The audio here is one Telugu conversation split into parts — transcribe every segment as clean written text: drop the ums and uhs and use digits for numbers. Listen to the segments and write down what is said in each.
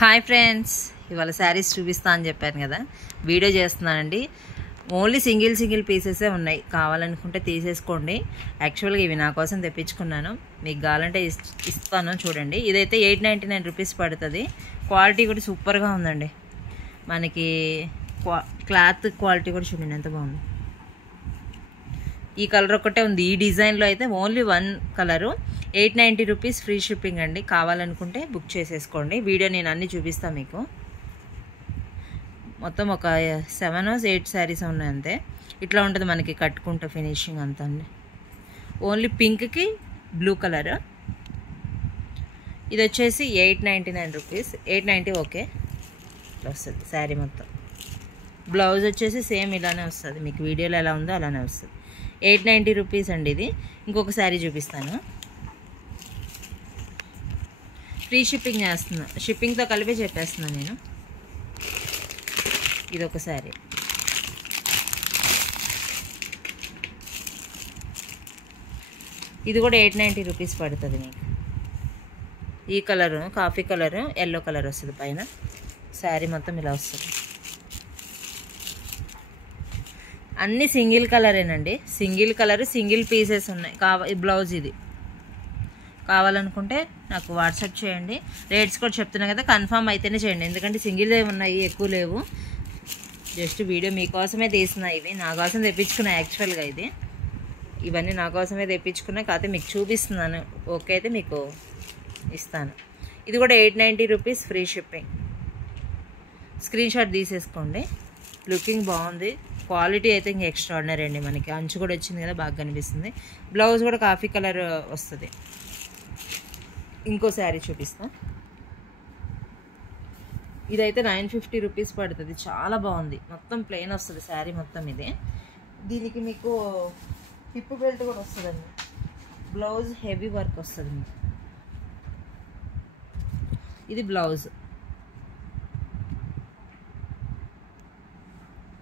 హాయ్ ఫ్రెండ్స్, ఇవాళ శారీస్ చూపిస్తా అని చెప్పాను కదా, వీడియో చేస్తున్నానండి. ఓన్లీ సింగిల్ పీసెసే ఉన్నాయి, కావాలనుకుంటే తీసేసుకోండి. యాక్చువల్గా ఇవి నా కోసం తెప్పించుకున్నాను, మీకు కావాలంటే ఇస్తాను. చూడండి, ఇదైతే 899 రూపీస్ పడుతుంది. క్వాలిటీ కూడా సూపర్గా ఉందండి. మనకి క్లాత్ క్వాలిటీ కూడా చూడండి ఎంత బాగుంది. ఈ కలర్ ఒకటే ఉంది ఈ డిజైన్లో, అయితే only one colour. 890 rupees free shipping అండి. కావాలనుకుంటే బుక్ చేసేసుకోండి. వీడియో నేను అన్నీ చూపిస్తాను మీకు. మొత్తం ఒక 7 or 8 శారీస్ ఉన్నాయి అంతే. ఇట్లా ఉంటుంది మనకి కట్టుకుంటే ఫినిషింగ్ అంతా అండి. ఓన్లీ పింక్కి బ్లూ కలర్. ఇది వచ్చేసి 899 రూపీస్. 890 ఓకే. ఇట్లా వస్తుంది శారీ మొత్తం. బ్లౌజ్ వచ్చేసి సేమ్ ఇలానే వస్తుంది, మీకు వీడియోలో ఎలా ఉందో అలానే వస్తుంది. 890 రూపీస్ అండి ఇది. ఇంకొక శారీ చూపిస్తాను, ఫ్రీ షిప్పింగ్ చేస్తున్నా, షిప్పింగ్తో కలిపి చెప్పేస్తున్నాను నేను. ఇదొక శారీ. ఇది కూడా 890 రూపీస్ పడుతుంది మీకు. ఈ colour coffee colour, yellow colour వస్తుంది పైన. శారీ మొత్తం ఇలా వస్తుంది. అన్నీ సింగిల్ కలరేనండి, సింగిల్ కలర్, సింగిల్ పీసెస్ ఉన్నాయి. బ్లౌజ్ ఇది. కావాలనుకుంటే నాకు వాట్సాప్ చేయండి. రేట్స్ కూడా చెప్తున్నా కదా, కన్ఫర్మ్ అయితేనే చేయండి, ఎందుకంటే సింగిల్దే ఉన్నాయి, ఎక్కువ లేవు. జస్ట్ వీడియో మీకోసమే తీసిన, ఇవి నా కోసం తెప్పించుకున్నా. యాక్చువల్గా ఇవన్నీ నా కోసమే తెప్పించుకున్నా, కాకపోతే మీకు చూపిస్తున్నాను. ఓకే అయితే మీకు ఇస్తాను. ఇది కూడా 890 rupees free shipping. Screen shot తీసేసుకోండి. లుకింగ్ బాగుంది, క్వాలిటీ అయితే ఇంకా ఎక్స్ట్రాడినరీ అండి. మనకి అంచు కూడా వచ్చింది కదా, బాగా కనిపిస్తుంది. బ్లౌజ్ కూడా కాఫీ కలర్ వస్తుంది. ఇంకో శారీ చూపిస్తా. ఇదైతే 950 రూపీస్ పడుతుంది. చాలా బాగుంది, మొత్తం ప్లెయిన్ వస్తుంది శారీ మొత్తం ఇది. దీనికి మీకు హిప్ బెల్ట్ కూడా వస్తుందండి. బ్లౌజ్ హెవీ వర్క్ వస్తుంది మీకు. ఇది బ్లౌజ్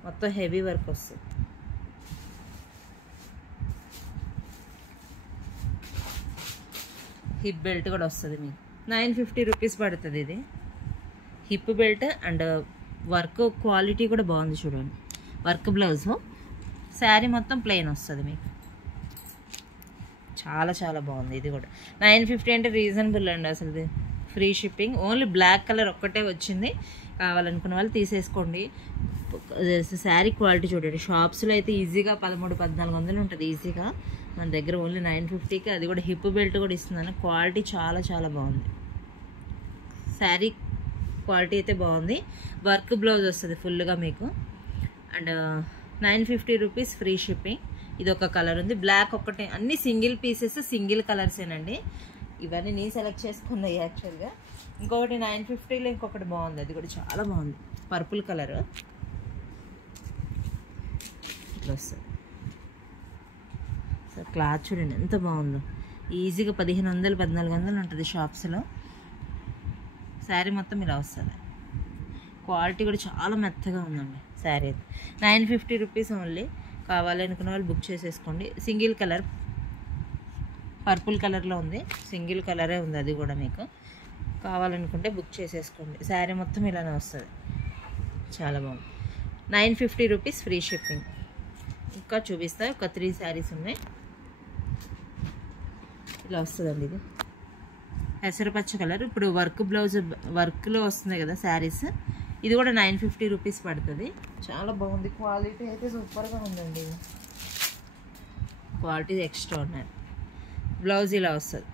మొత్తం హెవీ వర్క్ వస్తుంది. హిప్ బెల్ట్ కూడా వస్తుంది మీకు. 950 రూపీస్ పడుతుంది ఇది. Hip belt and work quality కూడా బాగుంది చూడండి. వర్క్ బ్లౌజ్, శారీ మొత్తం ప్లెయిన్ వస్తుంది మీకు. చాలా చాలా బాగుంది. ఇది కూడా 950 అంటే రీజనబుల్ అండి అసలు. Free shipping. Only black colour ఒక్కటే వచ్చింది. కావాలనుకున్న వాళ్ళు తీసేసుకోండి. శారీ క్వాలిటీ చూడండి. షాప్స్లో అయితే ఈజీగా 1300-1400 ఉంటుంది ఈజీగా. మన దగ్గర ఓన్లీ 950కి, అది కూడా హిప్ బెల్ట్ కూడా ఇస్తున్నాను. క్వాలిటీ చాలా చాలా బాగుంది. శారీ క్వాలిటీ అయితే బాగుంది. వర్క్ బ్లౌజ్ వస్తుంది ఫుల్గా మీకు. And 950 rupees free shipping. ఇది ఒక కలర్ ఉంది, బ్లాక్ ఒక్కటే. అన్ని సింగిల్ పీసెస్, సింగిల్ కలర్సేనండి. ఇవన్నీ నేను సెలెక్ట్ చేసుకున్నాయి యాక్చువల్గా. ఇంకొకటి 950లో ఇంకొకటి బాగుంది, అది కూడా చాలా బాగుంది. పర్పుల్ కలర్ ఇట్లా వస్తుంది. సో క్లాత్ చూడండి ఎంత బాగుందో. ఈజీగా 1500-1400 ఉంటుంది షాప్స్లో. శారీ మొత్తం ఇలా వస్తుంది. క్వాలిటీ కూడా చాలా మెత్తగా ఉందండి శారీ అయితే. 950 రూపీస్ ఓన్లీ. కావాలనుకున్న వాళ్ళు బుక్ చేసేసుకోండి. సింగిల్ కలర్ పర్పుల్ కలర్లో ఉంది, సింగిల్ కలరే ఉంది, అది కూడా మీకు కావాలనుకుంటే బుక్ చేసేసుకోండి. శారీ మొత్తం ఇలానే వస్తుంది. చాలా బాగుంది. 950 రూపీస్ ఫ్రీ షిప్పింగ్. ఇంకా చూపిస్తా, ఒక 3 శారీస్ ఉన్నాయి. ఇలా వస్తుందండి. ఇది పెసరపచ్చ కలర్. ఇప్పుడు వర్క్ బ్లౌజ్ వర్క్లో వస్తుంది కదా శారీస్. ఇది కూడా 950 రూపీస్ పడుతుంది. చాలా బాగుంది. క్వాలిటీ అయితే సూపర్గా ఉందండి. క్వాలిటీ ఎక్స్ట్రా ఉన్నాయి. బ్లౌజ్ ఇలా వస్తుంది,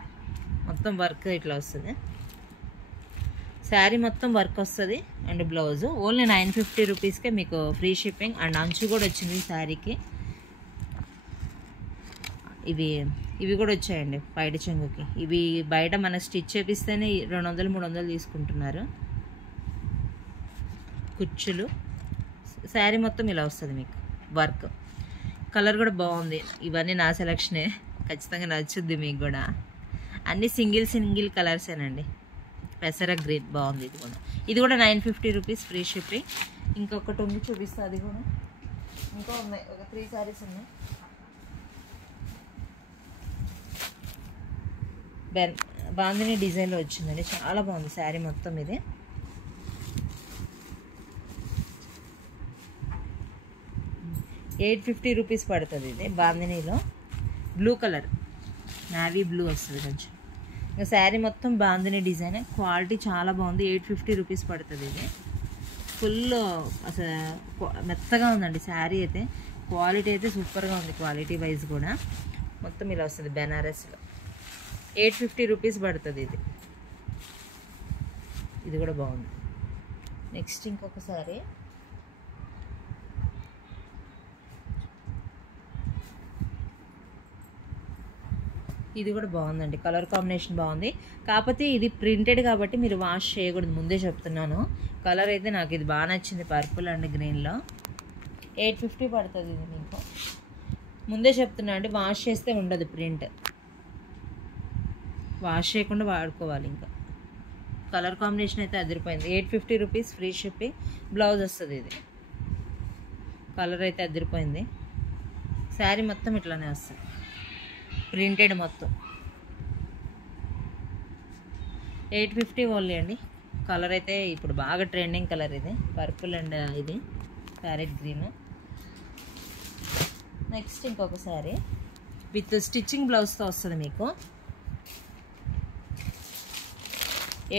మొత్తం వర్క్ ఇట్లా వస్తుంది. శారీ మొత్తం వర్క్ వస్తుంది అండ్ బ్లౌజ్ ఓన్లీ 950 రూపీస్కే మీకు ఫ్రీ షిప్పింగ్. అండ్ అంచు కూడా వచ్చింది శారీకి. ఇవి కూడా వచ్చాయండి పైట చెంగుకి. ఇవి బయట మనకు స్టిచ్ చేపిస్తేనే 200-300 తీసుకుంటున్నారు. కుచ్చులు. శారీ మొత్తం ఇలా వస్తుంది మీకు. వర్క్ కలర్ కూడా బాగుంది. ఇవన్నీ నా సెలక్షనే, ఖచ్చితంగా నచ్చుద్ది మీకు కూడా. అన్నీ సింగిల్ కలర్సేనండి. పెసర గ్రీన్ బాగుంది. ఇది కూడా 950 రూపీస్ ఫ్రీ షిప్పింగ్. ఇంకొకటి ఉంది చూపిస్తా, అది కూడా. ఇంకా ఉన్నాయి, ఒక 3 శారీస్ ఉన్నాయి. బాందిని డిజైన్లో వచ్చిందండి, చాలా బాగుంది శారీ మొత్తం. ఇది 850 రూపీస్ పడుతుంది ఇది. బాందినీలో బ్లూ కలర్, నావీ బ్లూ వస్తుంది కొంచెం. ఇంకా శారీ మొత్తం బాందినీ డిజైన్, క్వాలిటీ చాలా బాగుంది. 850 రూపీస్ పడుతుంది ఇది. ఫుల్ అసలు మెత్తగా ఉందండి శారీ అయితే. క్వాలిటీ అయితే సూపర్గా ఉంది, క్వాలిటీ వైజ్ కూడా. మొత్తం ఇలా వస్తుంది బెనారస్లో. 850 రూపీస్ పడుతుంది ఇది. ఇది కూడా బాగుంది. నెక్స్ట్ ఇంకొకసారి ఇది కూడా బాగుందండి, కలర్ కాంబినేషన్ బాగుంది. కాకపోతే ఇది ప్రింటెడ్ కాబట్టి మీరు వాష్ చేయకూడదు, ముందే చెప్తున్నాను. కలర్ అయితే నాకు ఇది బాగా నచ్చింది, పర్పుల్ అండ్ గ్రీన్లో. 850 పడుతుంది ఇది మీకు, ముందే చెప్తున్నా అండి. వాష్ చేస్తే ఉండదు ప్రింట్, వాష్ చేయకుండా వాడుకోవాలి. ఇంకా కలర్ కాంబినేషన్ అయితే అదిరిపోయింది. 850 రూపీస్, ఫ్రీ షిప్పింగ్. బ్లౌజ్ వస్తుంది ఇది. కలర్ అయితే అదిరిపోయింది. శారీ మొత్తం ఇట్లానే వస్తుంది, ప్రింటెడ్ మొత్తం. 850 ఓన్లీ అండి. కలర్ అయితే ఇప్పుడు బాగా ట్రెండింగ్ కలర్ ఇది, పర్పుల్ అండ్ ఇది ప్యారెట్ గ్రీన్. నెక్స్ట్ ఇంకొకసారి విత్ స్టిచ్చింగ్ బ్లౌజ్తో వస్తుంది మీకు.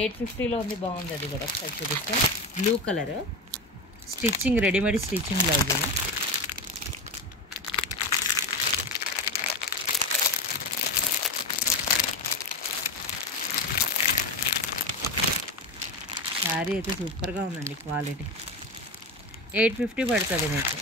850లో ఉంది, బాగుంది. అది కూడా ఒకసారి చూపిస్తే blue colour stitching, readymade stitching blouse ఇది. శారీ అయితే సూపర్గా ఉందండి, క్వాలిటీ. 850 పడుతుంది మీకు.